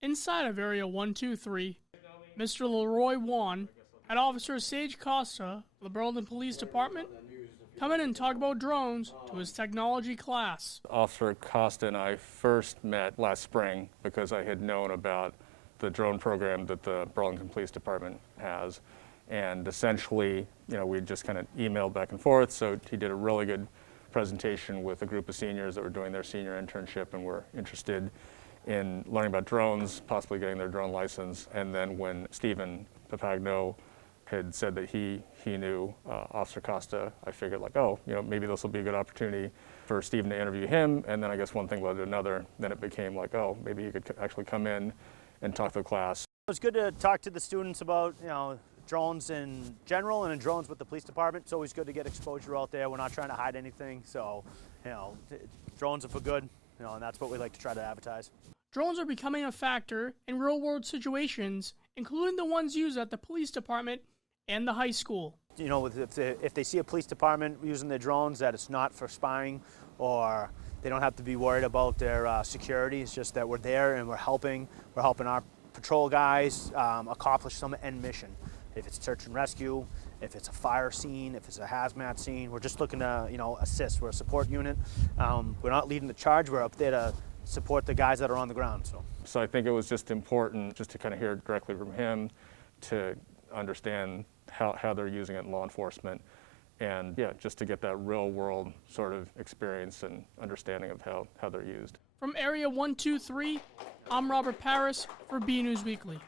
Inside of Area 123, Mr. Leroy Wan had Officer Sage Costa of the Burlington Police Department come in and talk about drones to his technology class. Officer Costa and I first met last spring because I had known about the drone program that the Burlington Police Department has. And essentially, we just kind of emailed back and forth. So he did a really good presentation with a group of seniors that were doing their senior internship and were interested in learning about drones, possibly getting their drone license. And then when Stephen Papagno had said that he knew Officer Costa, I figured maybe this will be a good opportunity for Stephen to interview him. And then I guess one thing led to another. Then it became maybe he could actually come in and talk to the class. It's good to talk to the students about, drones in general and in drones with the police department. It's always good to get exposure out there. We're not trying to hide anything. So, drones are for good, and that's what we like to try to advertise. Drones are becoming a factor in real-world situations, including the ones used at the police department and the high school. If they see a police department using their drones, that it's not for spying, or they don't have to be worried about their security. It's just that we're there and we're helping our patrol guys accomplish some end mission. If it's search and rescue, if it's a fire scene, if it's a hazmat scene, we're just looking to assist. We're a support unit. We're not leading the charge. We're up there to support the guys that are on the ground. So I think it was just important just to kind of hear directly from him to understand how they're using it in law enforcement, and just to get that real world sort of experience and understanding of how they're used. From Area 123, I'm Robert Paris for BNEWS Weekly.